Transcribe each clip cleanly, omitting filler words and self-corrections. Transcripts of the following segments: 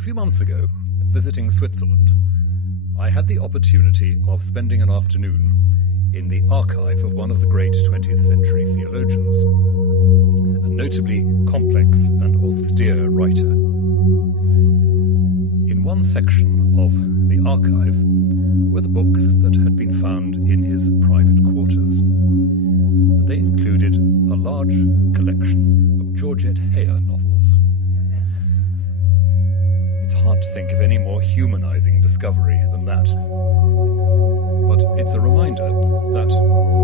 A few months ago, visiting Switzerland, I had the opportunity of spending an afternoon in the archive of one of the great 20th century theologians, a notably complex and austere writer. In one section of the archive were the books that had been found in his private quarters. And they included a large collection of Georgette Heyer novels. It's hard to think of any more humanizing discovery than that. But it's a reminder that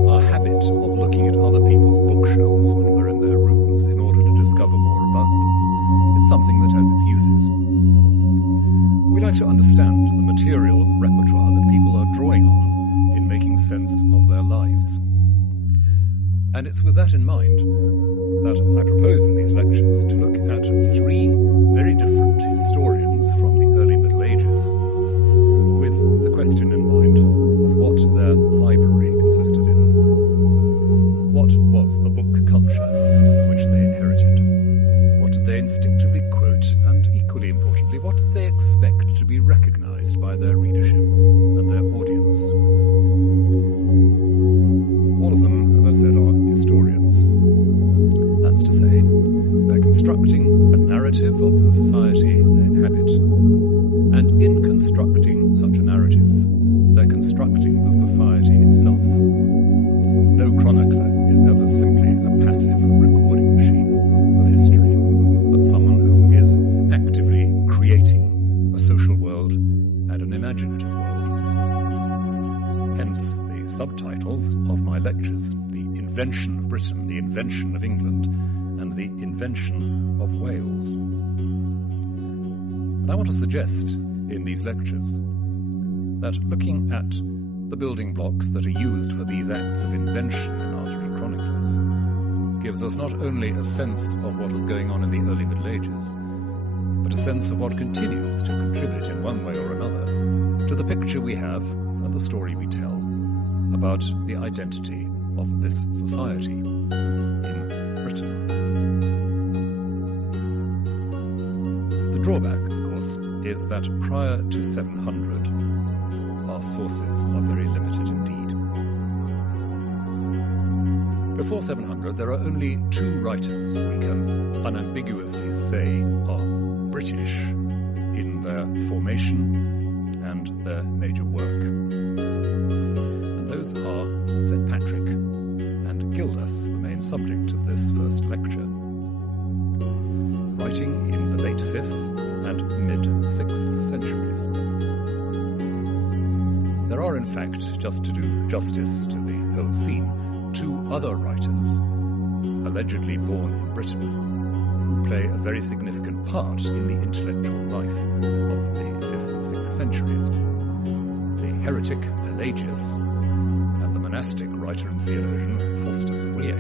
our habit of looking at other people's bookshelves when we're in their rooms in order to discover more about them is something that has its uses. We like to understand the material repertoire that people are drawing on in making sense of their lives. And it's with that in mind that I propose in these lectures to look at three very different historians from the early Middle Ages, with the question in mind of what their library consisted in. What was the book culture which they inherited? What did they instinctively quote? And equally importantly, what did they expect to be recognized by their readership and their audience? All of them, as I've said, are historians. That's to say, they're constructing a narrative of the society they inhabit, and in constructing such a narrative, they're constructing the society itself. No chronicler is ever simply a passive recording machine of history, but someone who is actively creating a social world and an imaginative world. Hence the subtitles of my lectures: the invention of Britain, the invention of England, and the invention of Wales. And I want to suggest in these lectures that looking at the building blocks that are used for these acts of invention in our three chroniclers gives us not only a sense of what was going on in the early Middle Ages, but a sense of what continues to contribute in one way or another to the picture we have and the story we tell about the identity of this society in Britain. The drawback, of course, is that prior to 700, our sources are very limited indeed. Before 700, there are only two writers we can unambiguously say are British in their formation and their major work. And those are St. Patrick and Gildas, the main subject of this first lecture, writing in the late 5th and mid-6th centuries. There are, in fact, just to do justice to the whole scene, two other writers, allegedly born in Britain, who play a very significant part in the intellectual life of the 5th and 6th centuries: the heretic Pelagius and the monastic writer and theologian Faustus of Rie.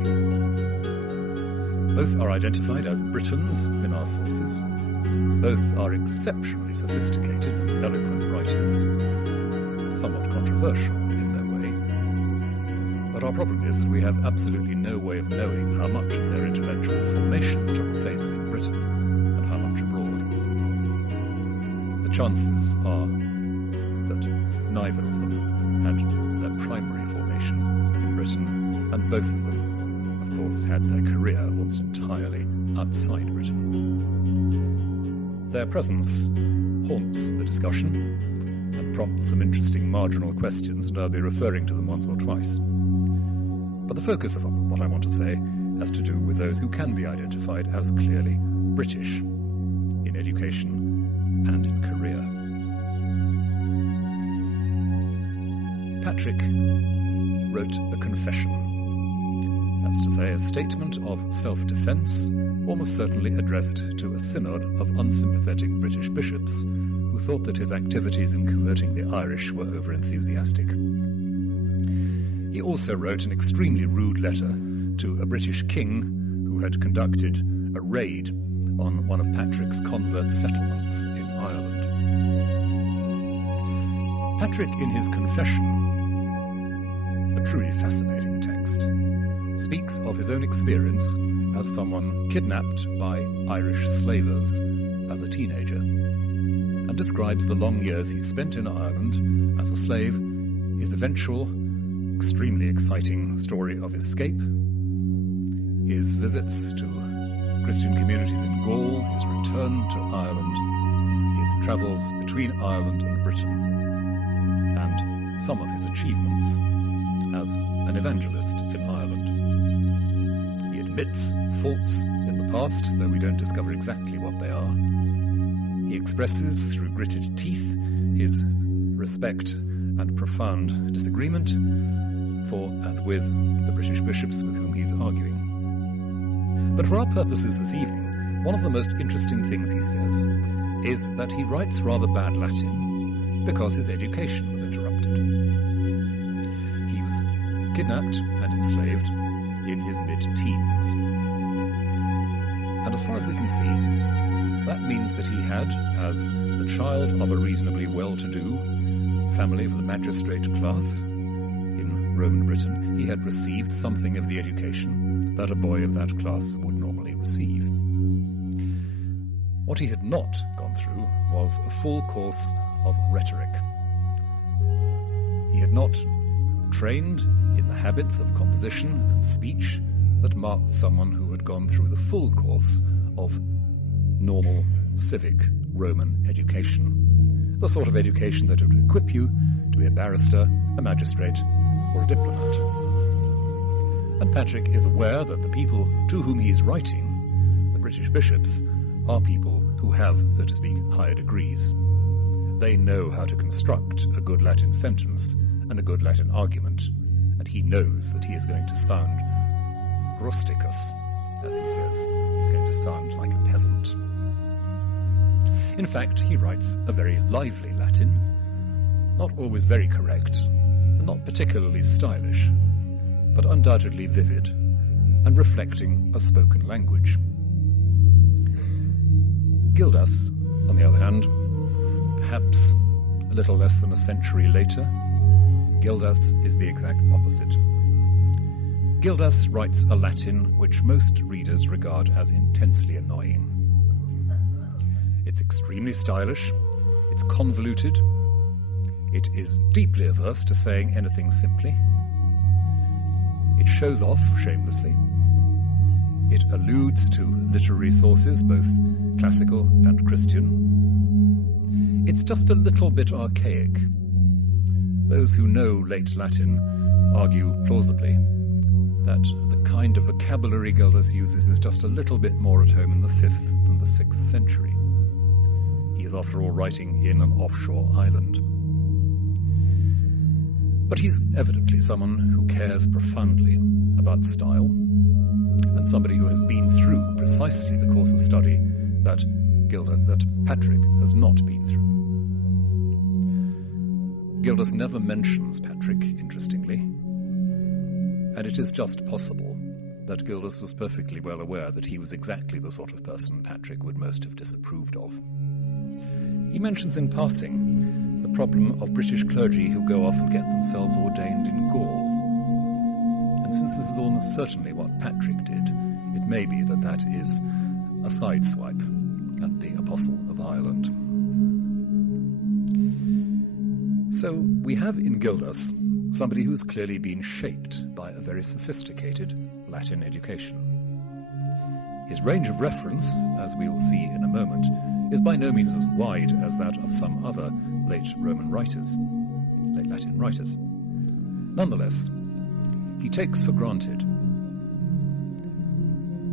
Both are identified as Britons in our sources. Both are exceptionally sophisticated and eloquent writers, somewhat controversial in their way. But our problem is that we have absolutely no way of knowing how much of their intellectual formation took place in Britain and how much abroad. The chances are that neither of them had their primary formation in Britain, and both of them, of course, had their career almost entirely outside Britain. Their presence haunts the discussion and prompts some interesting marginal questions, and I'll be referring to them once or twice. But the focus of what I want to say has to do with those who can be identified as clearly British in education and in career. Patrick wrote a confession. That's to say, a statement of self-defence, almost certainly addressed to a synod of unsympathetic British bishops who thought that his activities in converting the Irish were over-enthusiastic. He also wrote an extremely rude letter to a British king who had conducted a raid on one of Patrick's convert settlements in Ireland. Patrick, in his confession, a truly fascinating text, speaks of his own experience as someone kidnapped by Irish slavers as a teenager, and describes the long years he spent in Ireland as a slave, his eventual, extremely exciting story of escape, his visits to Christian communities in Gaul, his return to Ireland, his travels between Ireland and Britain, and some of his achievements as an evangelist in Ireland. He admits faults in the past, though we don't discover exactly what they are. He expresses through gritted teeth his respect and profound disagreement for and with the British bishops with whom he's arguing. But for our purposes this evening, one of the most interesting things he says is that he writes rather bad Latin because his education was interrupted. He was kidnapped and enslaved in his mid-teens. And as far as we can see, that means that he had, as the child of a reasonably well-to-do family of the magistrate class in Roman Britain, he had received something of the education that a boy of that class would normally receive. What he had not gone through was a full course of rhetoric. He had not trained in the habits of composition and speech that marked someone who had gone through the full course of normal civic Roman education, the sort of education that would equip you to be a barrister, a magistrate, or a diplomat. And Patrick is aware that the people to whom he's writing, the British bishops, are people who have, so to speak, higher degrees. They know how to construct a good Latin sentence and a good Latin argument, and he knows that he is going to sound rusticus, as he says. He's going to sound like a peasant. In fact, he writes a very lively Latin, not always very correct, and not particularly stylish, but undoubtedly vivid and reflecting a spoken language. Gildas, on the other hand, perhaps a little less than a century later, Gildas is the exact opposite. Gildas writes a Latin which most readers regard as intensely annoying. It's extremely stylish, it's convoluted, it is deeply averse to saying anything simply, it shows off shamelessly, it alludes to literary sources, both classical and Christian. It's just a little bit archaic. Those who know late Latin argue plausibly that the kind of vocabulary Gildas uses is just a little bit more at home in the 5th than the 6th century. He is, after all, writing in an offshore island. But he's evidently someone who cares profoundly about style, and somebody who has been through precisely the course of study that Patrick has not been through. Gildas never mentions Patrick, interestingly, and it is just possible that Gildas was perfectly well aware that he was exactly the sort of person Patrick would most have disapproved of. He mentions in passing the problem of British clergy who go off and get themselves ordained in Gaul. And since this is almost certainly what Patrick did, it may be that that is a sideswipe at the Apostle of Ireland. So we have in Gildas somebody who's clearly been shaped by a very sophisticated Latin education. His range of reference, as we'll see in a moment, is by no means as wide as that of some other late Latin writers. Nonetheless, he takes for granted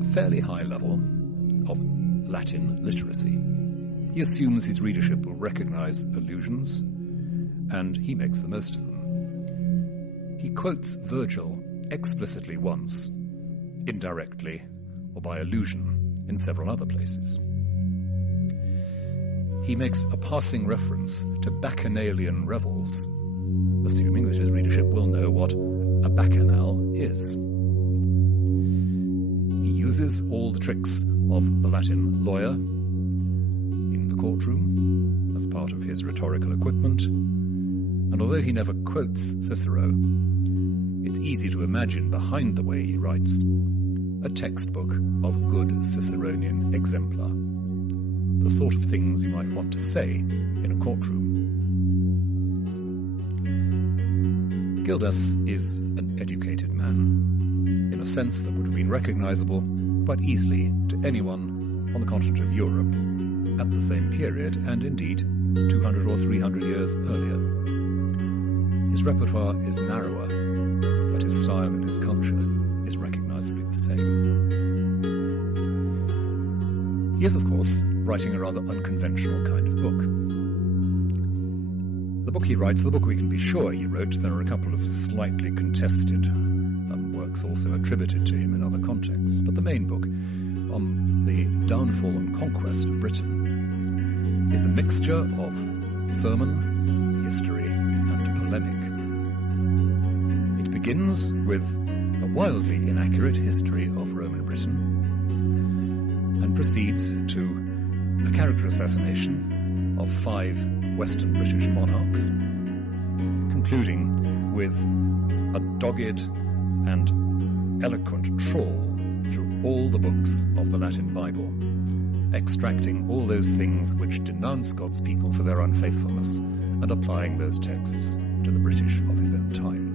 a fairly high level of Latin literacy. He assumes his readership will recognize allusions, and he makes the most of them. He quotes Virgil explicitly once, indirectly, or by allusion in several other places. He makes a passing reference to bacchanalian revels, assuming that his readership will know what a bacchanal is. He uses all the tricks of the Latin lawyer in the courtroom as part of his rhetorical equipment, and although he never quotes Cicero, it's easy to imagine behind the way he writes a textbook of good Ciceronian exemplar. the sort of things you might want to say in a courtroom. Gildas is an educated man, in a sense that would have been recognizable quite easily to anyone on the continent of Europe at the same period, and indeed 200 or 300 years earlier. His repertoire is narrower, but his style and his culture is recognizably the same. He is, of course, writing a rather unconventional kind of book. The book he writes, the book we can be sure he wrote, there are a couple of slightly contested works also attributed to him in other contexts, but the main book, on the downfall and conquest of Britain, is a mixture of sermon, history, and polemic. It begins with a wildly inaccurate history of Roman Britain and proceeds to a character assassination of 5 Western British monarchs, concluding with a dogged and eloquent trawl through all the books of the Latin Bible, extracting all those things which denounce God's people for their unfaithfulness and applying those texts to the British of his own time.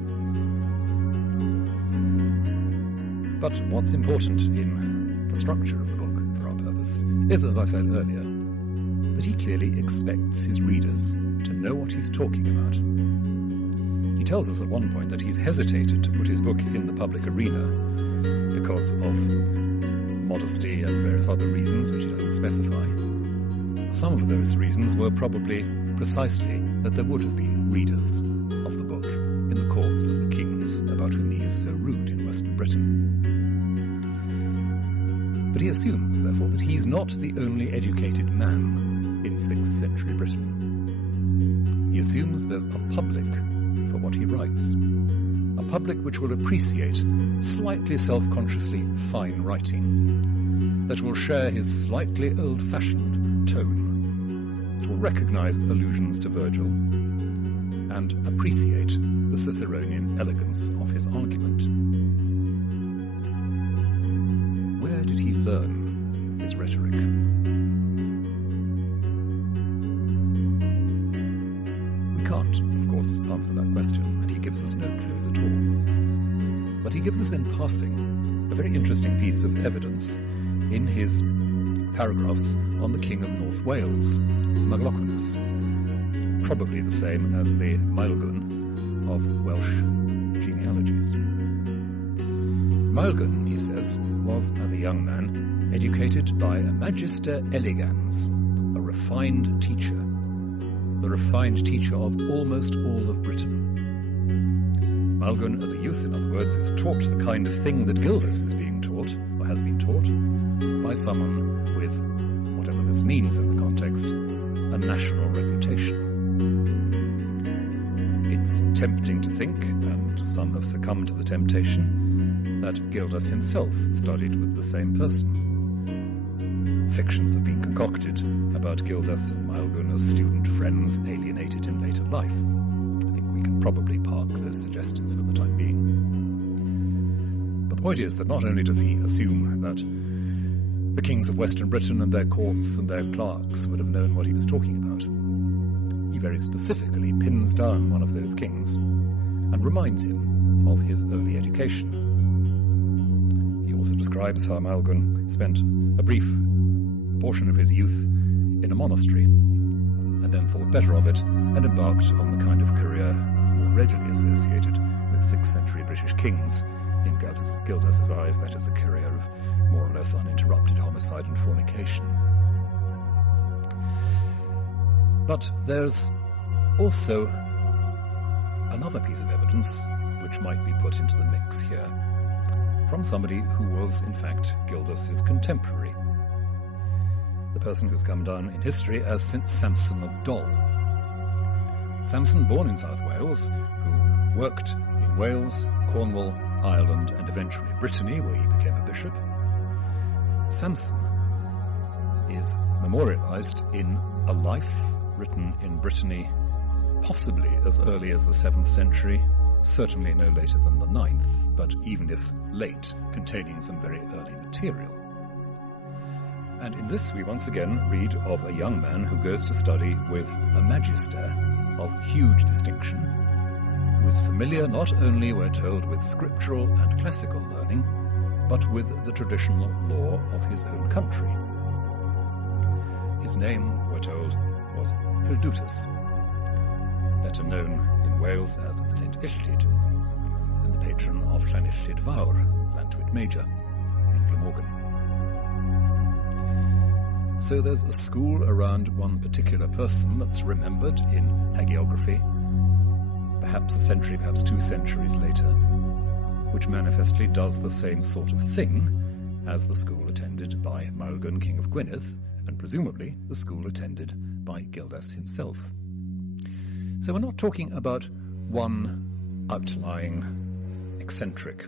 But what's important in the structure of the book for our purpose is, as I said earlier, that he clearly expects his readers to know what he's talking about. He tells us at one point that he's hesitated to put his book in the public arena because of modesty and various other reasons which he doesn't specify. Some of those reasons were probably precisely that there would have been readers of the book in the courts of the kings about whom he is so rude in Western Britain. But he assumes, therefore, that he's not the only educated man in 6th century Britain. He assumes there's a public for what he writes, a public which will appreciate slightly self-consciously fine writing, that will share his slightly old-fashioned tone, that will recognize allusions to Virgil, and appreciate the Ciceronian elegance of his argument. Where did he learn his rhetoric? We can't, of course, answer that question, and he gives us no clues at all. But he gives us in passing a very interesting piece of evidence in his paragraphs on the King of North Wales, Maglochynus, probably the same as the Maelgwn of Welsh genealogies. Maelgwn, he says, was, as a young man, educated by a magister elegans, a refined teacher, the refined teacher of almost all of Britain. Maelgwn, as a youth, in other words, is taught the kind of thing that Gildas is being taught, or has been taught, by someone with, whatever this means in the context, a national reputation. It's tempting to think, and some have succumbed to the temptation, that Gildas himself studied with the same person. Fictions have been concocted about Gildas and Maelgwn as student friends alienated in later life. I think we can probably park those suggestions for the time being. But the point is that not only does he assume that the kings of Western Britain and their courts and their clerks would have known what he was talking about, he very specifically pins down one of those kings and reminds him of his early education. He also describes how Maelgwn spent a brief portion of his youth in a monastery and then thought better of it and embarked on the kind of career more readily associated with 6th century British kings. In Gildas's eyes, that is a career of more or less uninterrupted homicide and fornication. But there's also another piece of evidence which might be put into the mix here, from somebody who was, in fact, Gildas's contemporary, the person who's come down in history as St. Samson of Dol. Samson, born in South Wales, who worked in Wales, Cornwall, Ireland, and eventually Brittany, where he became a bishop. Samson is memorialized in a life written in Brittany, possibly as early as the 7th century, certainly no later than the 9th, but even if late, containing some very early material. And in this we once again read of a young man who goes to study with a magister of huge distinction, who is familiar not only, we're told, with scriptural and classical learning, but with the traditional law of his own country. His name, we're told, was Hildutus, better known in Wales as St. Illtyd, and the patron of Llanilltyd Fawr, Llantwit Major, in Glamorgan. So there's a school around one particular person that's remembered in hagiography, perhaps a century, perhaps 2 centuries later, which manifestly does the same sort of thing as the school attended by Maelgwn, King of Gwynedd, and presumably the school attended by Gildas himself. So we're not talking about one outlying, eccentric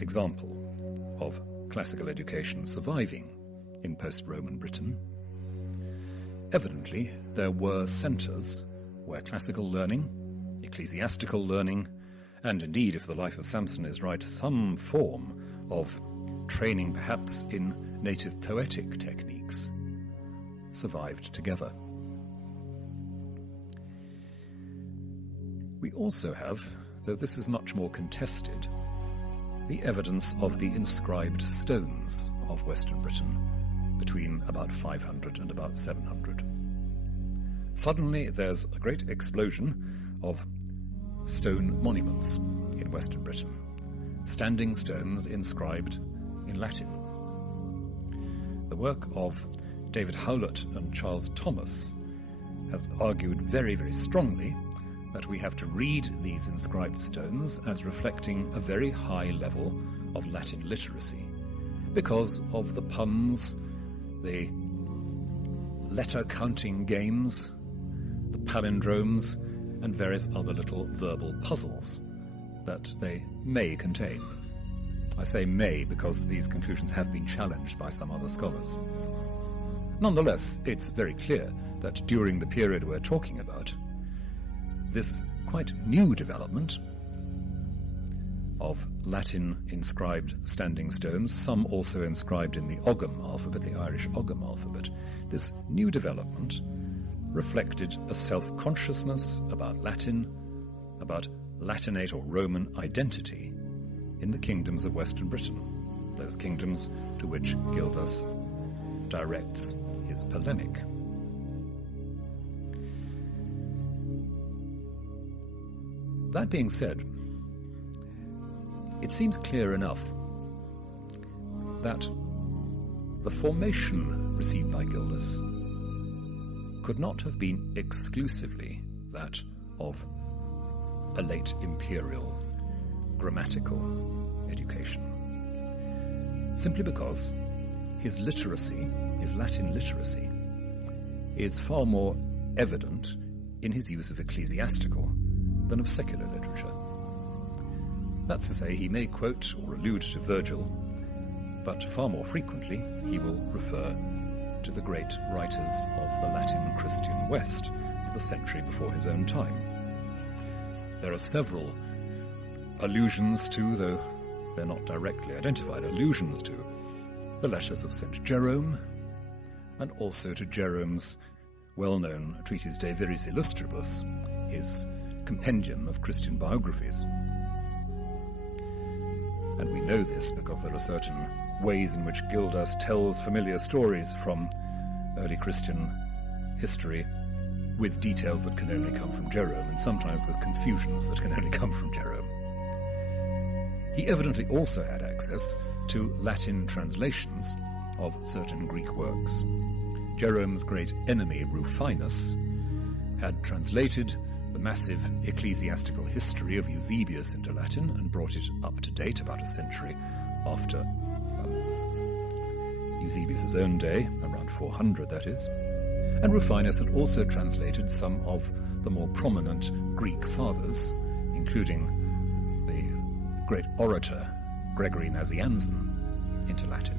example of classical education surviving in post-Roman Britain. Evidently, there were centres where classical learning, ecclesiastical learning, and indeed, if the life of Samson is right, some form of training perhaps in native poetic techniques survived together. We also have, though this is much more contested, the evidence of the inscribed stones of Western Britain between about 500 and about 700. Suddenly there's a great explosion of stone monuments in Western Britain, standing stones inscribed in Latin. The work of David Howlett and Charles Thomas has argued very, very strongly that we have to read these inscribed stones as reflecting a very high level of Latin literacy because of the puns, the letter-counting games, the palindromes, and various other little verbal puzzles that they may contain. I say may because these conclusions have been challenged by some other scholars. Nonetheless, it's very clear that during the period we're talking about, this quite new development of Latin inscribed standing stones, some also inscribed in the Ogham alphabet, the Irish Ogham alphabet, this new development reflected a self-consciousness about Latin, about Latinate or Roman identity in the kingdoms of Western Britain, those kingdoms to which Gildas directs his polemic. That being said, it seems clear enough that the formation received by Gildas could not have been exclusively that of a late imperial grammatical education, simply because his literacy, his Latin literacy, is far more evident in his use of ecclesiastical than of secular literature. That's to say, he may quote or allude to Virgil, but far more frequently he will refer to the great writers of the Latin Christian West of the century before his own time. There are several allusions to, though they're not directly identified, allusions to the letters of St. Jerome, and also to Jerome's well-known treatise De Viris Illustribus, his compendium of Christian biographies. And we know this because there are certain ways in which Gildas tells familiar stories from early Christian history with details that can only come from Jerome, and sometimes with confusions that can only come from Jerome. He evidently also had access to Latin translations of certain Greek works. Jerome's great enemy, Rufinus, had translated the massive ecclesiastical history of Eusebius into Latin and brought it up to date about a century after Eusebius' own day, around 400 that is. And Rufinus had also translated some of the more prominent Greek fathers, including the great orator Gregory Nazianzen, into Latin.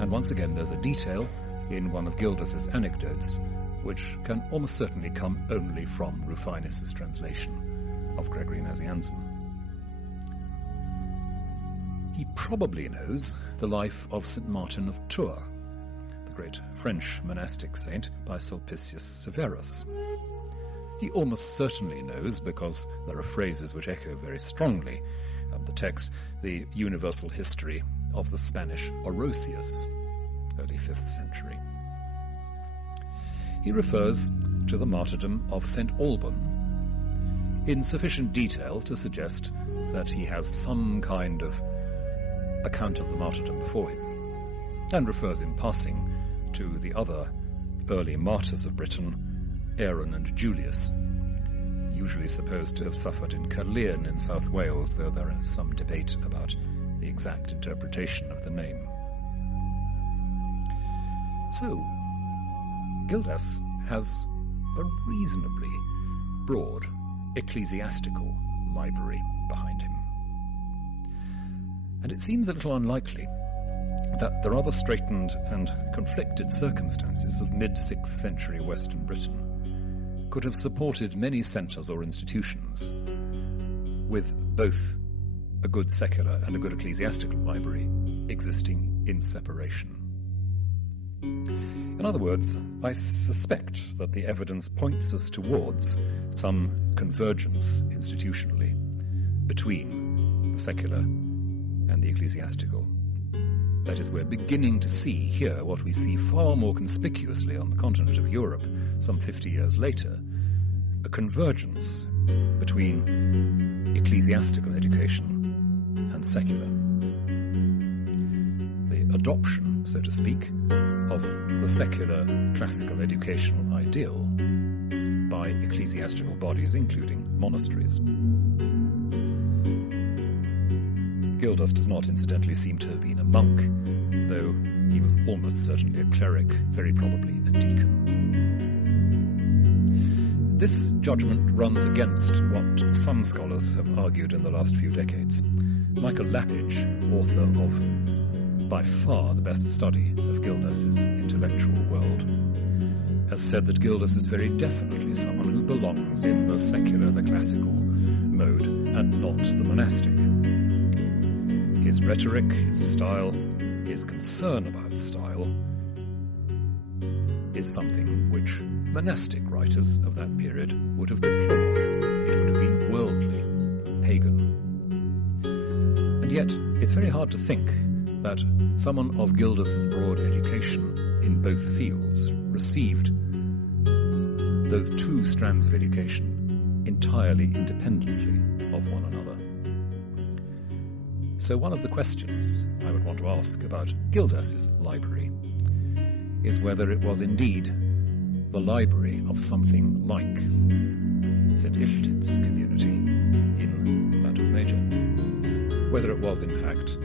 And once again there's a detail in one of Gildas's anecdotes which can almost certainly come only from Rufinus' translation of Gregory Nazianzen. He probably knows the life of St. Martin of Tours, the great French monastic saint, by Sulpicius Severus. He almost certainly knows, because there are phrases which echo very strongly the text, the universal history of the Spanish Orosius, early 5th century. He refers to the martyrdom of St. Alban in sufficient detail to suggest that he has some kind of account of the martyrdom before him, and refers in passing to the other early martyrs of Britain, Aaron and Julius, usually supposed to have suffered in Caerleon in South Wales, though there is some debate about the exact interpretation of the name. So, Gildas has a reasonably broad ecclesiastical library behind him. And it seems a little unlikely that the rather straitened and conflicted circumstances of mid-6th century Western Britain could have supported many centres or institutions with both a good secular and a good ecclesiastical library existing in separation. In other words, I suspect that the evidence points us towards some convergence institutionally between the secular and the ecclesiastical. That is, we're beginning to see here what we see far more conspicuously on the continent of Europe some 50 years later, a convergence between ecclesiastical education and secular. The adoption, so to speak, of the secular classical educational ideal by ecclesiastical bodies, including monasteries. Gildas does not, incidentally, seem to have been a monk, though he was almost certainly a cleric, very probably a deacon. This judgment runs against what some scholars have argued in the last few decades. Michael Lappage, author of by far the best study of Gildas's intellectual world, has said that Gildas is very definitely someone who belongs in the secular, the classical mode, and not the monastic. His rhetoric, his style, his concern about style is something which monastic writers of that period would have deplored. It would have been worldly, pagan. And yet, it's very hard to think that someone of Gildas's broad education in both fields received those two strands of education entirely independently of one another. So one of the questions I would want to ask about Gildas's library is whether it was indeed the library of something like St. Illtyd's community in Latin Major. Whether it was, in fact,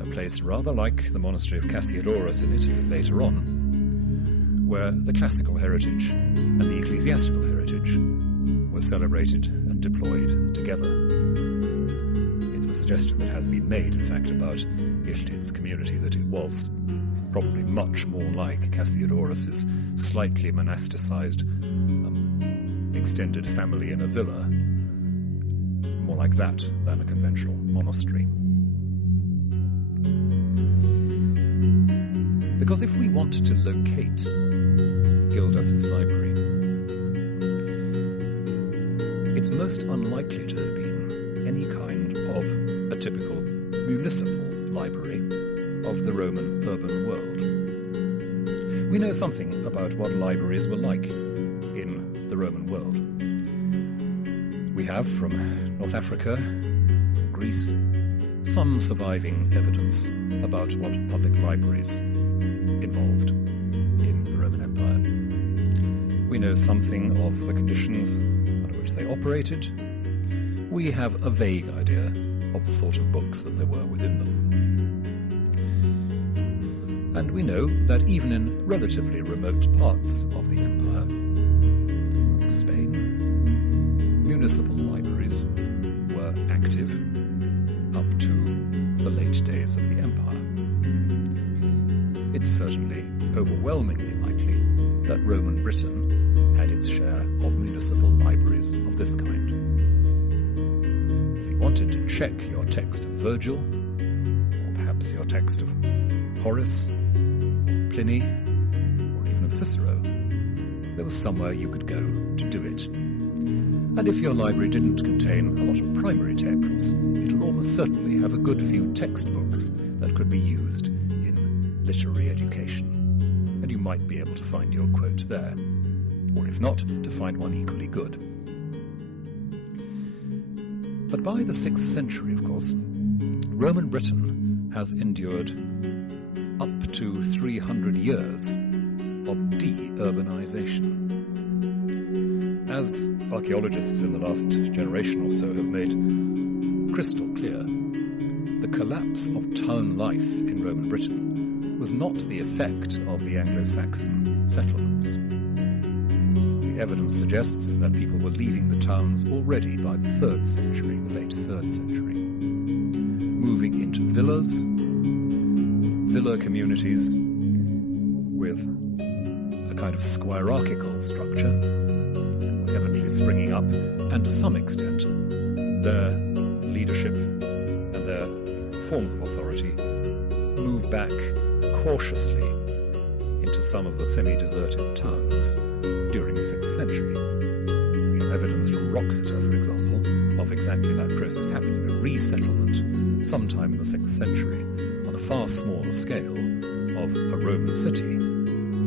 a place rather like the monastery of Cassiodorus in Italy later on, where the classical heritage and the ecclesiastical heritage were celebrated and deployed together. It's a suggestion that has been made, in fact, about Illtyd's community, that it was probably much more like Cassiodorus's slightly monasticized extended family in a villa, more like that than a conventional monastery. Because if we want to locate Gildas's library, it's most unlikely to have been any kind of a typical municipal library of the Roman urban world. We know something about what libraries were like in the Roman world. We have, from North Africa, Greece, some surviving evidence about what public libraries involved in the Roman Empire. We know something of the conditions under which they operated. We have a vague idea of the sort of books that there were within them. And we know that even in relatively remote parts of the empire, like Spain, municipal libraries were active up to the late days of the empire. It's certainly overwhelmingly likely that Roman Britain had its share of municipal libraries of this kind. If you wanted to check your text of Virgil, or perhaps your text of Horace, Pliny, of Cicero, there was somewhere you could go to do it. And if your library didn't contain a lot of primary texts, it'll almost certainly have a good few textbooks that could be used in literary education. And you might be able to find your quote there. Or if not, to find one equally good. But by the 6th century, of course, Roman Britain has endured up to 300 years of de-urbanization. As archaeologists in the last generation or so have made crystal clear, the collapse of town life in Roman Britain was not the effect of the Anglo-Saxon settlements. The evidence suggests that people were leaving the towns already by the 3rd century, the late 3rd century, moving into villas, villa communities with a kind of squirarchical structure, eventually springing up, and to some extent their leadership and their forms of authority move back cautiously into some of the semi-deserted towns during the 6th century. We have evidence from Wroxeter, for example, of exactly that process happening, a resettlement sometime in the 6th century on a far smaller scale of a Roman city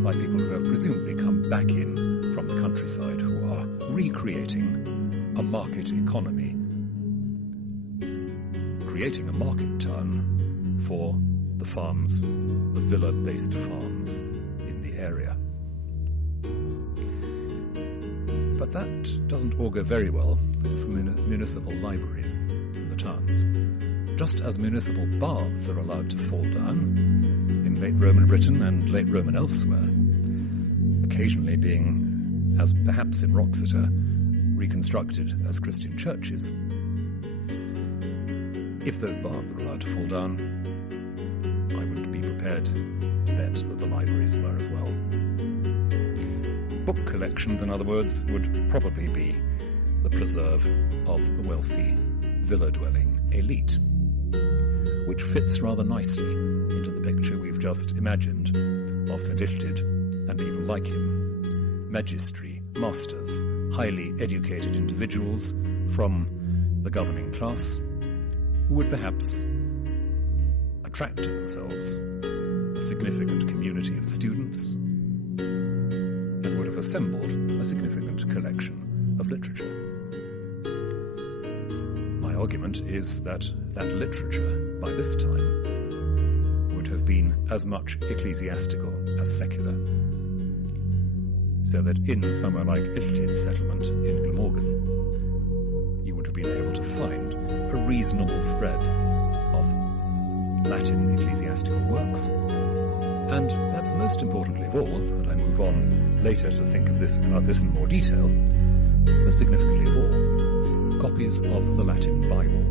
by people who have presumably come back in from the countryside, who are recreating a market economy, creating a market town for the farms, the villa-based farms in the area. But that doesn't augur very well for municipal libraries in the towns. Just as municipal baths are allowed to fall down in late Roman Britain and late Roman elsewhere, occasionally being, as perhaps in Wroxeter, reconstructed as Christian churches. If those baths are allowed to fall down, I would be prepared to bet that the libraries were as well. Book collections, in other words, would probably be the preserve of the wealthy villa-dwelling elite, which fits rather nicely into the picture we've just imagined of St. Illtyd and people like him, magistri, masters, highly educated individuals from the governing class, who would perhaps attract to themselves a significant community of students and would have assembled a significant collection of literature. My argument is that that literature, by this time, would have been as much ecclesiastical as secular, so that in somewhere like Illtyd's settlement in Glamorgan, you would have been able to find a reasonable spread of Latin ecclesiastical works, and perhaps most importantly of all, and I move on later to think of this about this in more detail, most significantly of all, copies of the Latin Bible.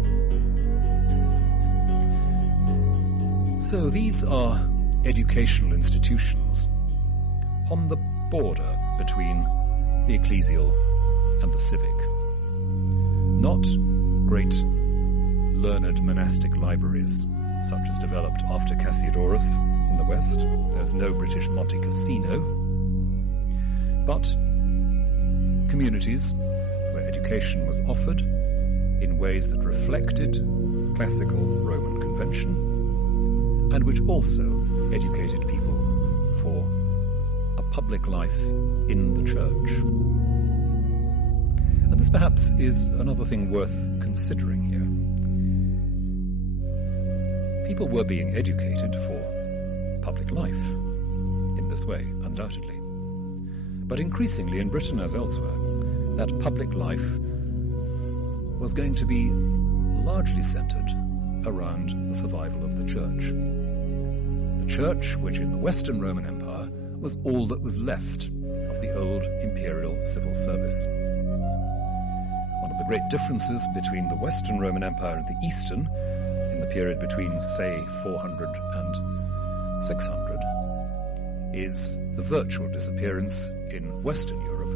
So these are educational institutions on the border between the ecclesial and the civic. Not great learned monastic libraries such as developed after Cassiodorus in the West. There's no British Monte Cassino, but communities where education was offered in ways that reflected classical Roman convention and which also educated people for a public life in the church. And this perhaps is another thing worth considering here. People were being educated for public life in this way, undoubtedly. But increasingly in Britain as elsewhere, that public life was going to be largely centered around the survival of the church. The church, which in the Western Roman Empire was all that was left of the old imperial civil service. One of the great differences between the Western Roman Empire and the Eastern, in the period between, say, 400 and 600, is the virtual disappearance in Western Europe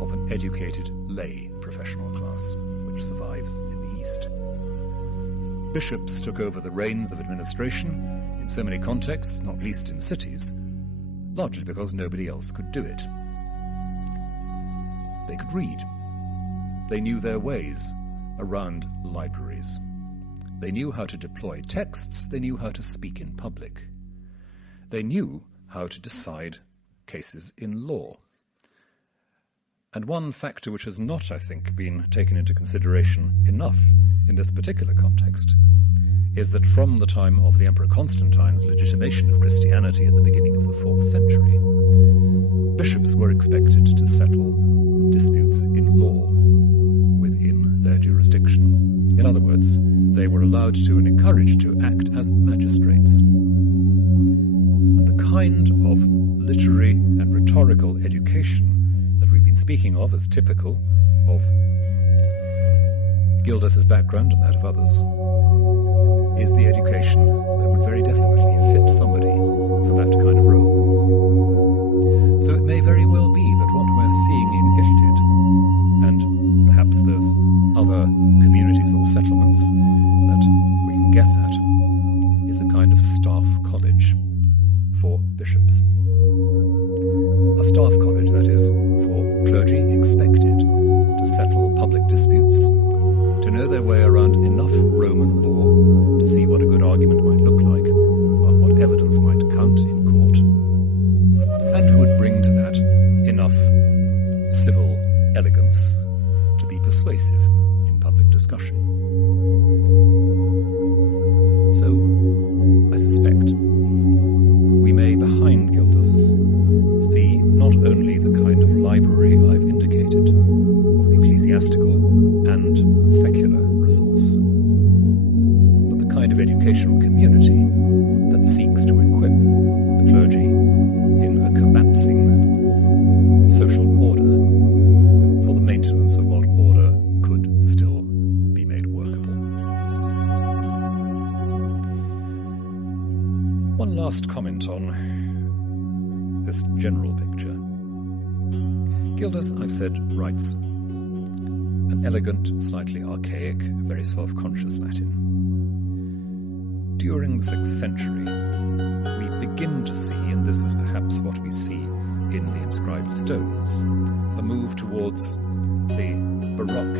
of an educated lay professional class, which survives in the East. Bishops took over the reins of administration in so many contexts, not least in cities, largely because nobody else could do it. They could read. They knew their ways around libraries. They knew how to deploy texts. They knew how to speak in public. They knew how to decide cases in law. And one factor which has not, I think, been taken into consideration enough in this particular context is that from the time of the Emperor Constantine's legitimation of Christianity at the beginning of the 4th century, bishops were expected to settle disputes in law within their jurisdiction. In other words, they were allowed to and encouraged to act as magistrates. And the kind of literary and rhetorical education that we've been speaking of as typical of Gildas's background and that of others is the education that would very definitely fit somebody for that kind of role. So it may very well be that what we're seeing in Ichtid, and perhaps there's other communities or settlements that we can guess at, is a kind of staff college for bishops. A staff college, that is, for clergy expected to settle public disputes, to know their way around enough Roman law to see what a good argument might look like, or what evidence might count in court, and who would bring to that enough civil elegance to be persuasive in public discussion. So, I suspect we may, behind Gildas, see not only the kind of library I've indicated, of ecclesiastical and secular resource, but the kind of educational community that seeks to equip the clergy in a collapsing social order for the maintenance of what order could still be made workable. One last comment on this general picture. Gildas, I've said, writes an elegant, slightly archaic, very self-conscious Latin. During the 6th century, we begin to see, and this is perhaps what we see in the inscribed stones, a move towards the Baroque,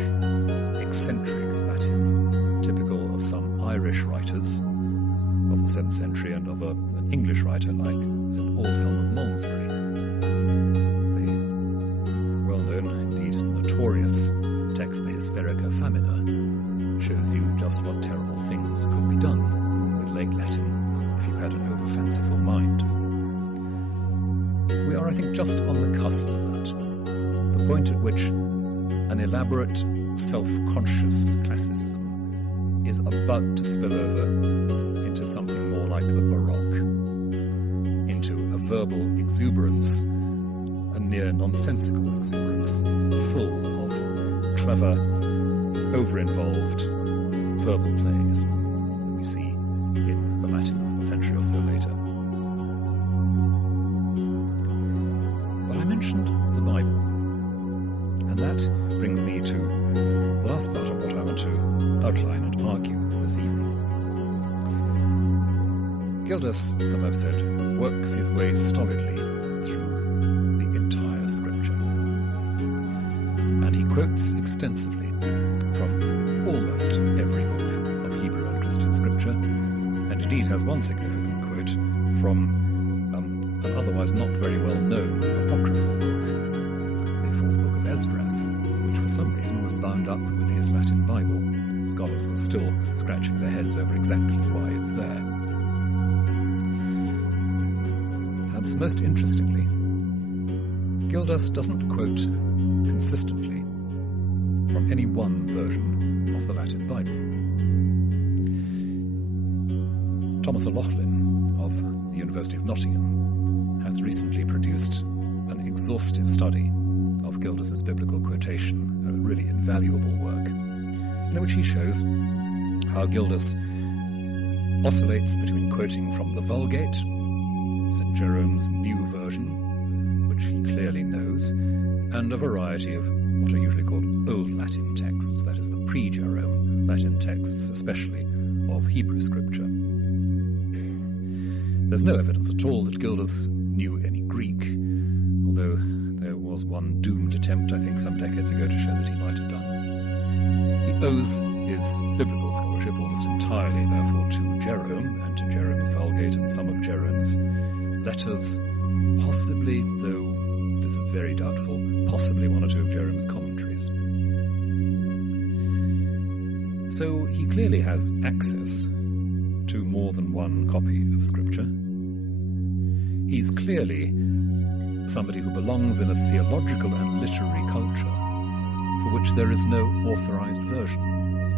eccentric Latin, typical of some Irish writers of the 7th century and of an English writer like St. Aldhelm of Malmesbury. The well-known, indeed notorious text, the Hesperica Famina, shows you just what terrible things could be done with late Latin if you had an over-fanciful mind. We are, I think, just on the cusp of that, the point at which an elaborate, self-conscious classicism is about to spill over into something more like the Baroque, into a verbal exuberance, a near nonsensical exuberance, full of clever, over-involved verbal plays that we see in the Latin a century or so later. But I mentioned the Bible, and that brings me to the last part of what I want to outline and argue this evening. Gildas, as I've said, works his way stolidly through the entire Scripture. And he quotes extensively from almost every book of Hebrew and Christian Scripture, and indeed has one significant quote from an otherwise not very well-known apocryphal book, the 4th book of Esdras, which for some reason was bound up with his Latin Bible. Scholars are still scratching their heads over exactly why it's there. Perhaps most interestingly, Gildas doesn't quote consistently from any one version of the Latin Bible. Thomas O'Loughlin of the University of Nottingham has recently produced an exhaustive study of Gildas's biblical quotation, a really invaluable work, in which he shows how Gildas oscillates between quoting from the Vulgate, St. Jerome's new version, which he clearly knows, and a variety of what are usually called Old Latin texts, that is the pre-Jerome Latin texts, especially of Hebrew scripture. There's no evidence at all that Gildas knew any Greek, although there was one doomed attempt, I think, some decades ago to show that he might have done. He owes his biblical scholarship almost entirely, therefore, to Jerome and to Jerome's Vulgate and some of Jerome's letters, possibly, though this is very doubtful, possibly one or two of Jerome's commentaries. So he clearly has access to more than one copy of Scripture. He's clearly somebody who belongs in a theological and literary culture for which there is no authorized version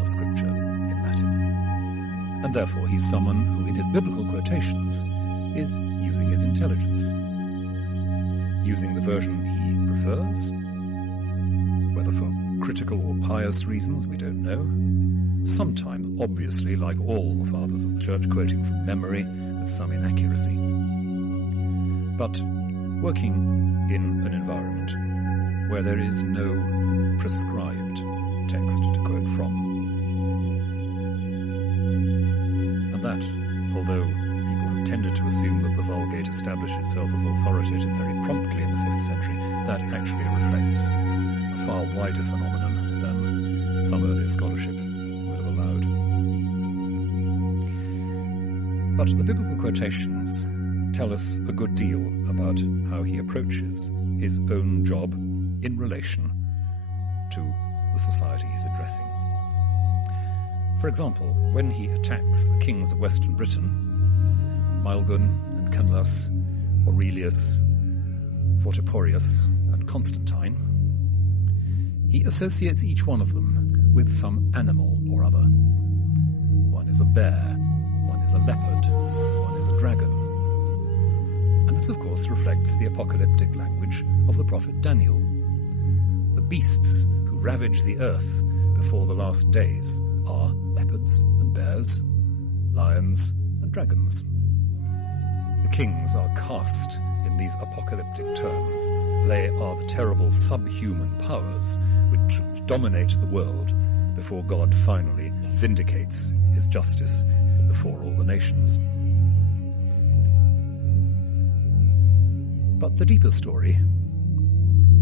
of Scripture in Latin. And therefore he's someone who, in his biblical quotations, is using his intelligence, using the version he prefers, whether for critical or pious reasons, we don't know. Sometimes, obviously, like all the fathers of the Church, quoting from memory with some inaccuracy. But working in an environment where there is no prescribed text to quote from. And that, although people have tended to assume that the Vulgate established itself as authoritative very promptly in the 5th century, that actually reflects a far wider phenomenon than some earlier scholarship would have allowed. But the biblical quotations tell us a good deal about how he approaches his own job in relation to the society he's addressing. For example, when he attacks the kings of Western Britain, Maelgwn and Cynlas, Aurelius, Vortiporius and Constantine, he associates each one of them with some animal or other. One is a bear, one is a leopard, one is a dragon. And this, of course, reflects the apocalyptic language of the prophet Daniel. The beasts who ravage the earth before the last days are leopards and bears, lions and dragons. The kings are cast in these apocalyptic terms. They are the terrible subhuman powers which dominate the world before God finally vindicates his justice before all the nations. But the deeper story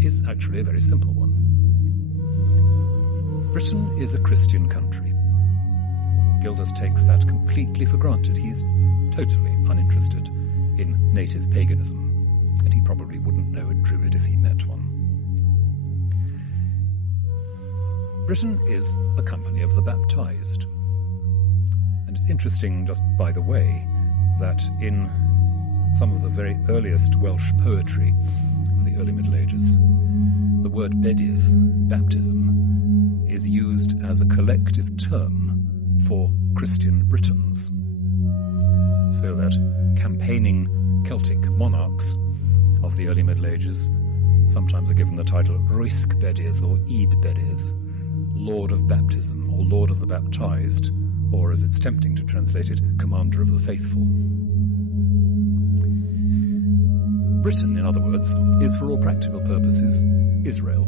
is actually a very simple one. Britain is a Christian country. Gildas takes that completely for granted. He's totally uninterested in native paganism, and he probably wouldn't know a druid if he met one. Britain is a company of the baptized. And it's interesting, just by the way, that in some of the very earliest Welsh poetry of the early Middle Ages, the word bedydd, baptism, is used as a collective term for Christian Britons. So that campaigning Celtic monarchs of the early Middle Ages sometimes are given the title Rwysg Bedydd or Yd Bedydd, Lord of Baptism or Lord of the Baptized, or as it's tempting to translate it, Commander of the Faithful. Britain, in other words, is for all practical purposes Israel.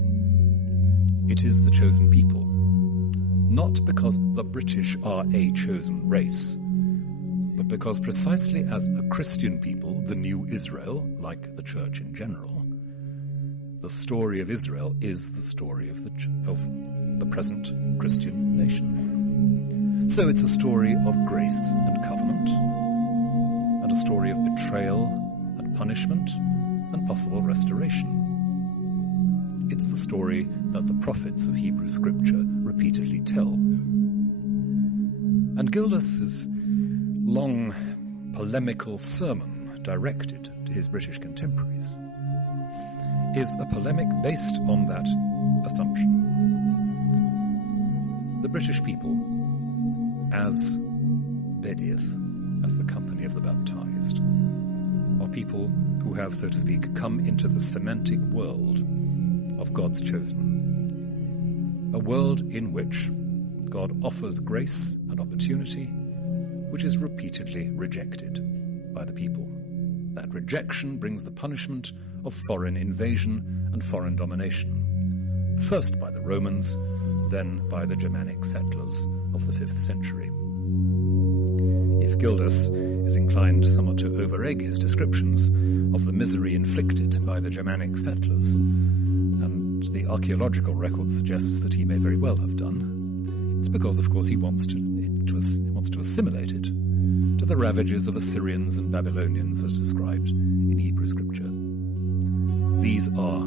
It is the chosen people. Not because the British are a chosen race, but because precisely as a Christian people, the new Israel, like the Church in general, the story of Israel is the story of the present Christian nation. So it's a story of grace and covenant, and a story of betrayal and punishment and possible restoration. It's the story that the prophets of Hebrew Scripture repeatedly tell. And Gildas's long polemical sermon directed to his British contemporaries is a polemic based on that assumption. The British people, as bedydd, as the company of the baptized, are people who have, so to speak, come into the semantic world of God's chosen. A world in which God offers grace and opportunity, which is repeatedly rejected by the people. That rejection brings the punishment of foreign invasion and foreign domination, first by the Romans, then by the Germanic settlers of the 5th century. If Gildas is inclined somewhat to over-egg his descriptions of the misery inflicted by the Germanic settlers, and the archaeological record suggests that he may very well have done. It's because, of course, he wants to assimilate it to the ravages of Assyrians and Babylonians as described in Hebrew Scripture. These are,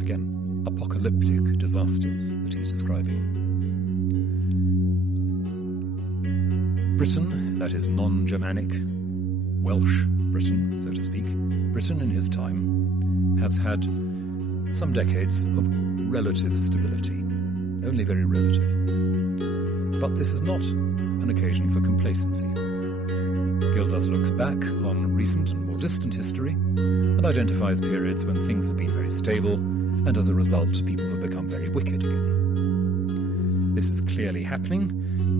again, apocalyptic disasters that he's describing. Britain, that is non-Germanic, Welsh Britain, so to speak, Britain in his time has had some decades of relative stability, only very relative. But this is not an occasion for complacency. Gildas looks back on recent and more distant history and identifies periods when things have been very stable, and as a result people have become very wicked again. This is clearly happening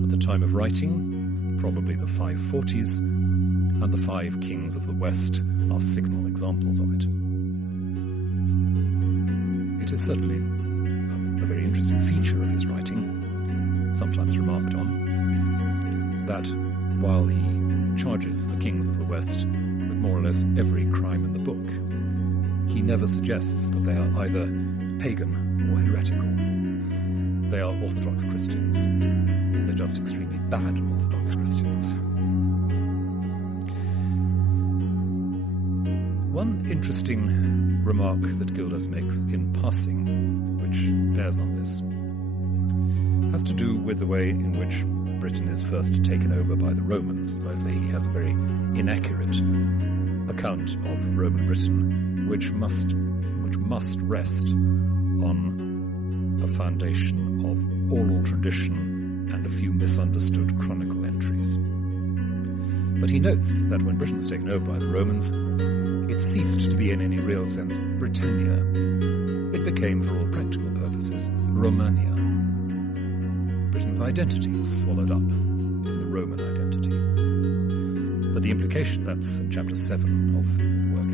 at the time of writing, probably the 540s, and the 5 kings of the West are signal examples of it. It is certainly a very interesting feature of his writing, sometimes remarked on, that while he charges the kings of the West with more or less every crime in the book, he never suggests that they are either pagan or heretical. They are Orthodox Christians. They're just extremely bad Orthodox Christians. One interesting remark that Gildas makes in passing, which bears on this, has to do with the way in which Britain is first taken over by the Romans. As I say, he has a very inaccurate account of Roman Britain, which must rest on a foundation of oral tradition and a few misunderstood chronicle entries. But he notes that when Britain was taken over by the Romans, it ceased to be in any real sense Britannia. It became, for all practical purposes, Romania. Britain's identity was swallowed up in the Roman identity. But the implication, that's in chapter 7 of the work,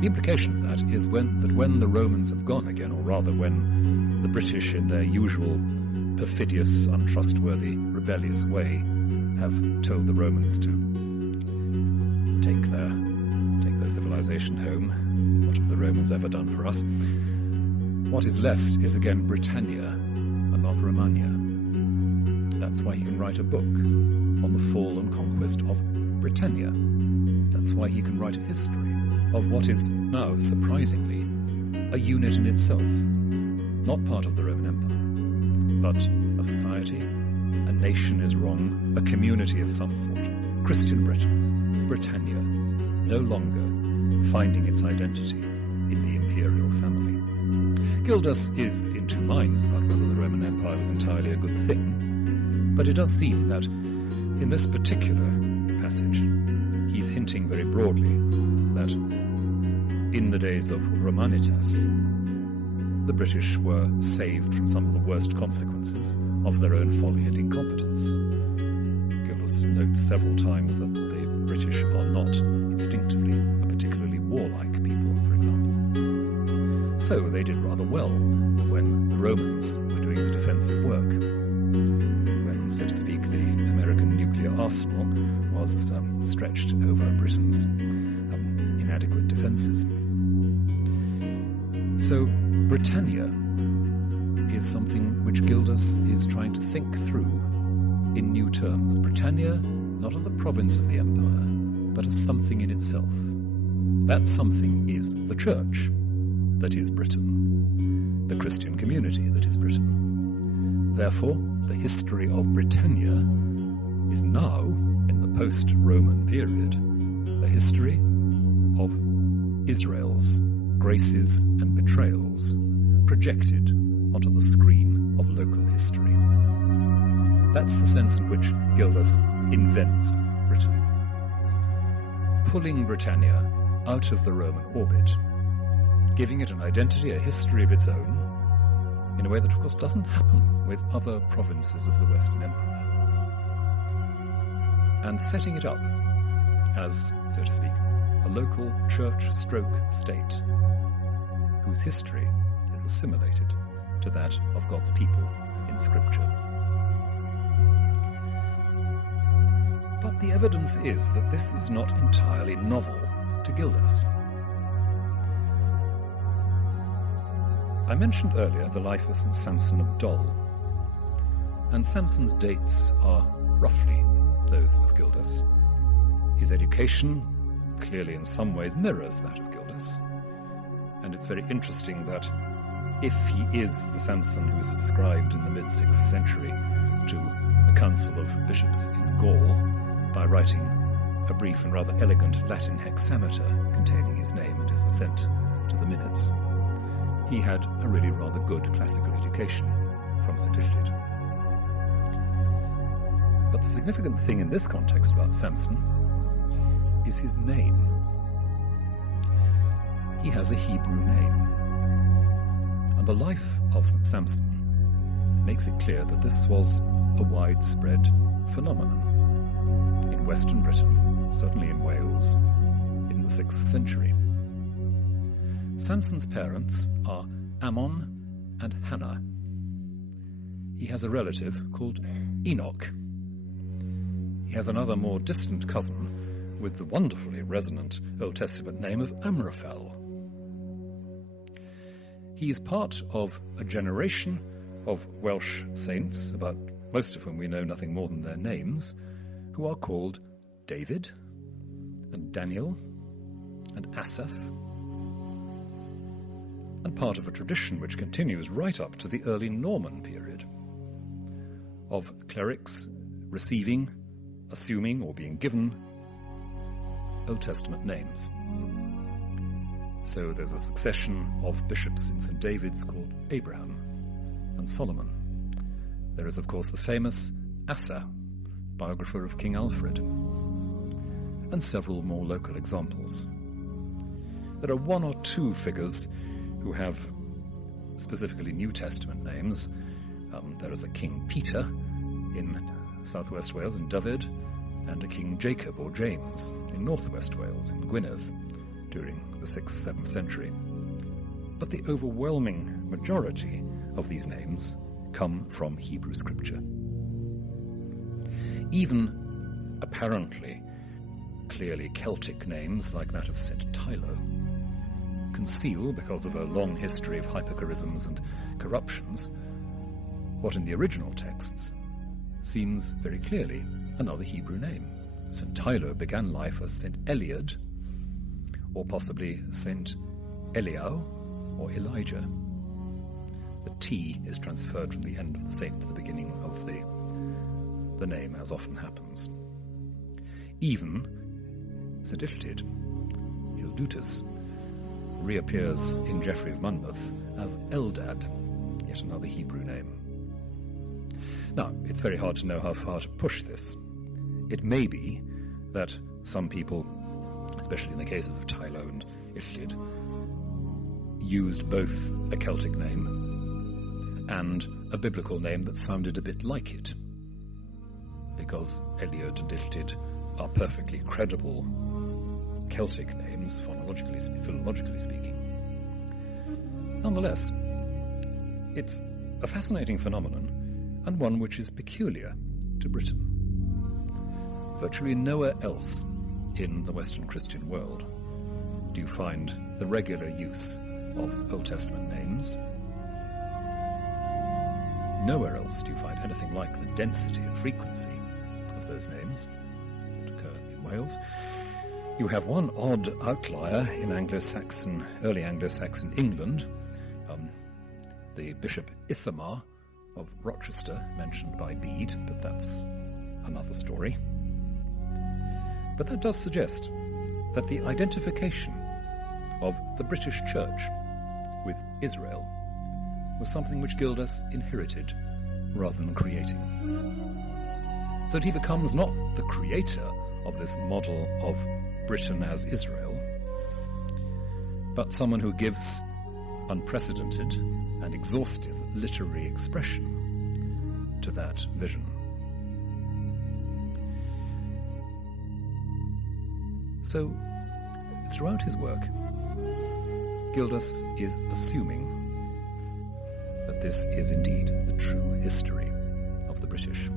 the implication of that is when the Romans have gone again, or rather when the British in their usual perfidious, untrustworthy, rebellious way have told the Romans to take their civilization home. What have the Romans ever done for us? What is left is again Britannia and not Romania. That's why he can write a book on the fall and conquest of Britannia. That's why he can write a history of what is now, surprisingly, a unit in itself. Not part of the Roman Empire, but a society, a nation is wrong, a community of some sort. Christian Britain, Britannia, no longer finding its identity in the imperial family. Gildas is in two minds about whether the Roman Empire was entirely a good thing, but it does seem that in this particular passage he's hinting very broadly that in the days of Romanitas the British were saved from some of the worst consequences of their own folly and incompetence. Gildas notes several times that the British are not instinctively a particularly warlike people, for example. So they did rather well when the Romans were doing the defensive work, when, so to speak, the American nuclear arsenal was stretched over Britain's inadequate defences. So Britannia is something which Gildas is trying to think through in new terms. Britannia not as a province of the empire, but as something in itself. That something is the church, that is Britain, the Christian community, that is Britain. Therefore, the history of Britannia is now, in the post-Roman period, a history of Israel's graces and betrayals projected onto the screen of local history. That's the sense in which Gildas invents Britain. Pulling Britannia out of the Roman orbit, giving it an identity, a history of its own, in a way that, of course, doesn't happen with other provinces of the Western Empire. And setting it up as, so to speak, a local church-state, whose history is assimilated to that of God's people in Scripture. But the evidence is that this is not entirely novel to Gildas. I mentioned earlier the life of St. Samson of Dol, and Samson's dates are roughly those of Gildas. His education clearly in some ways mirrors that of Gildas, and it's very interesting that if he is the Samson who subscribed in the mid-6th century to a council of bishops in Gaul by writing a brief and rather elegant Latin hexameter containing his name and his assent to the minutes, he had a really rather good classical education from St. Illtyd. But the significant thing in this context about Samson is his name. He has a Hebrew name. And the life of St. Samson makes it clear that this was a widespread phenomenon in Western Britain, certainly in Wales, in the 6th century. Samson's parents are Ammon and Hannah. He has a relative called Enoch. He has another more distant cousin with the wonderfully resonant Old Testament name of Amraphel. He is part of a generation of Welsh saints, about most of whom we know nothing more than their names, who are called David and Daniel and Asaph, and part of a tradition which continues right up to the early Norman period of clerics receiving, assuming, or being given Old Testament names. So there's a succession of bishops in St. David's called Abraham and Solomon. There is, of course, the famous Asa, biographer of King Alfred, and several more local examples. There are one or two figures who have specifically New Testament names. There is a King Peter in southwest Wales in Dyfed, and a King Jacob or James in northwest Wales in Gwynedd during the 6th, 7th century. But the overwhelming majority of these names come from Hebrew scripture. Even apparently clearly Celtic names like that of St. Tylo conceal, because of a long history of hypercharisms and corruptions, what in the original texts seems very clearly another Hebrew name. St. Tylo began life as St. Eliad, or possibly St. Eliau or Elijah. The T is transferred from the end of the saint to the beginning of the name, as often happens. Even St. Illtyd, Ildutus, reappears in Geoffrey of Monmouth as Eldad, yet another Hebrew name. Now, it's very hard to know how far to push this. It may be that some people, especially in the cases of Tylo and Illtyd, used both a Celtic name and a biblical name that sounded a bit like it, because Eliod and Illtyd are perfectly credible Celtic names, philologically speaking. Nonetheless, it's a fascinating phenomenon, and one which is peculiar to Britain. Virtually nowhere else in the Western Christian world do you find the regular use of Old Testament names. Nowhere else do you find anything like the density and frequency of those names that occur in Wales. You have one odd outlier in early Anglo-Saxon England, the Bishop Ithamar of Rochester, mentioned by Bede, but that's another story. But that does suggest that the identification of the British Church with Israel was something which Gildas inherited rather than creating. So that he becomes not the creator of this model of Britain as Israel, but someone who gives unprecedented and exhaustive literary expression to that vision. So, throughout his work, Gildas is assuming that this is indeed the true history of the British.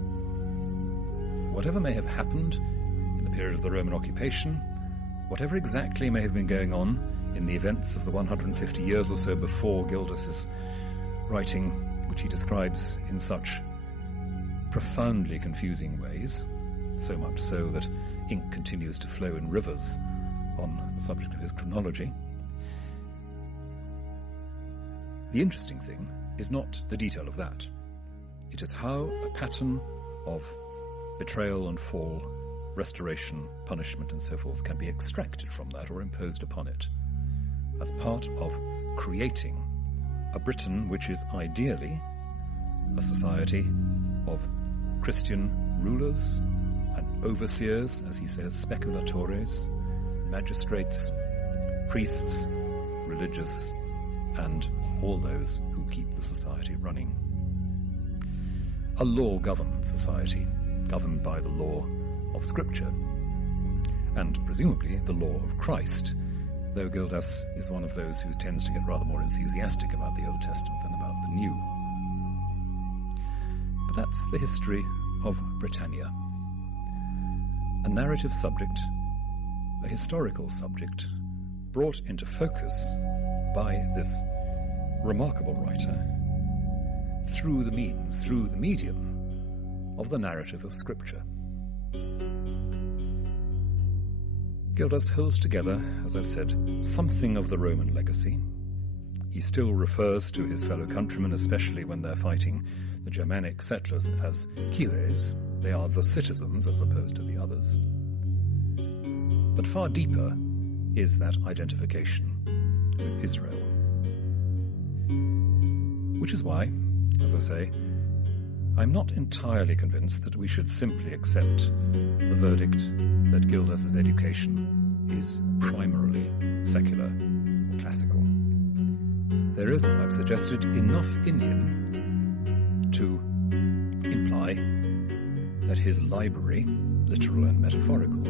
Whatever may have happened in the period of the Roman occupation, whatever exactly may have been going on in the events of the 150 years or so before Gildas' writing, which he describes in such profoundly confusing ways, so much so that ink continues to flow in rivers on the subject of his chronology. The interesting thing is not the detail of that. It is how a pattern of betrayal and fall, restoration, punishment, and so forth can be extracted from that or imposed upon it as part of creating a Britain which is ideally a society of Christian rulers and overseers, as he says, speculatores, magistrates, priests, religious, and all those who keep the society running. A law-governed society, governed by the law of Scripture, and presumably the law of Christ, though Gildas is one of those who tends to get rather more enthusiastic about the Old Testament than about the New. But that's the history of Britannia. A narrative subject, a historical subject, brought into focus by this remarkable writer through the means, through the medium of the narrative of Scripture. Gildas holds together, as I've said, something of the Roman legacy. He still refers to his fellow countrymen, especially when they're fighting the Germanic settlers, as cives. They are the citizens as opposed to the others. But far deeper is that identification with Israel. Which is why, as I say, I'm not entirely convinced that we should simply accept the verdict that Gildas' education is primarily secular or classical. There is, as I've suggested, enough in him to imply that his library, literal and metaphorical,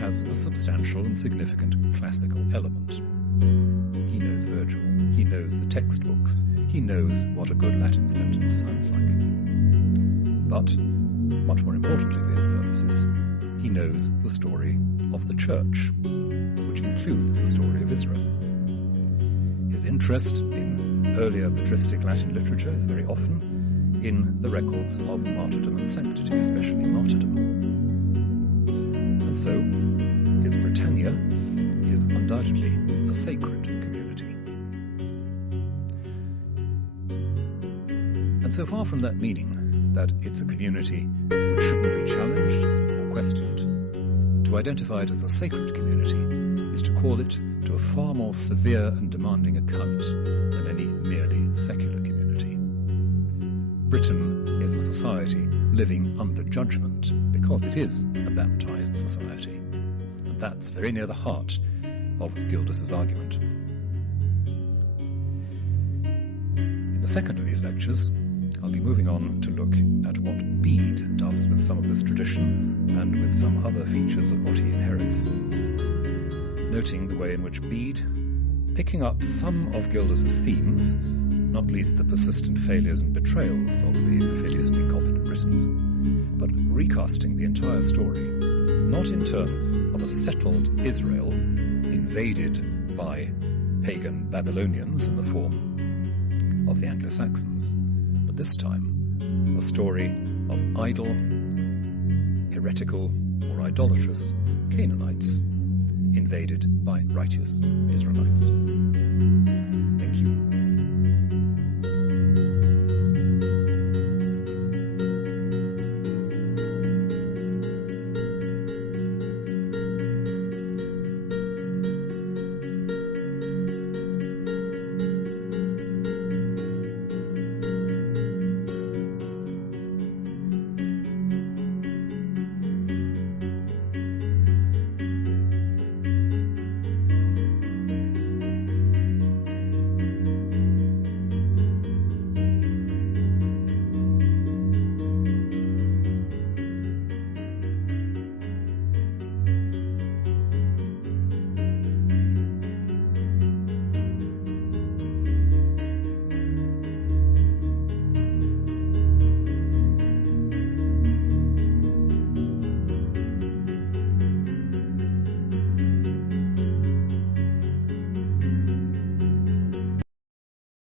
has a substantial and significant classical element. He knows Virgil, he knows the textbooks, he knows what a good Latin sentence sounds like. But, much more importantly for his purposes, he knows the story of the Church, which includes the story of Israel. His interest in earlier patristic Latin literature is very often in the records of martyrdom and sanctity, especially martyrdom. And so, his Britannia is undoubtedly a sacred community. And so far from that meaning that it's a community which shouldn't be challenged or questioned, to identify it as a sacred community is to call it to a far more severe and demanding account than any merely secular community. Britain is a society living under judgment because it is a baptized society. And that's very near the heart of Gildas' argument. In the second of these lectures, I'll be moving on to look at what Bede does with some of this tradition and with some other features of what he inherits. Noting the way in which Bede, picking up some of Gildas' themes, not least the persistent failures and betrayals of the affiliated incompetent Britons, but recasting the entire story, not in terms of a settled Israel invaded by pagan Babylonians in the form of the Anglo-Saxons, but this time a story of idle, heretical, or idolatrous Canaanites invaded by righteous Israelites. Thank you.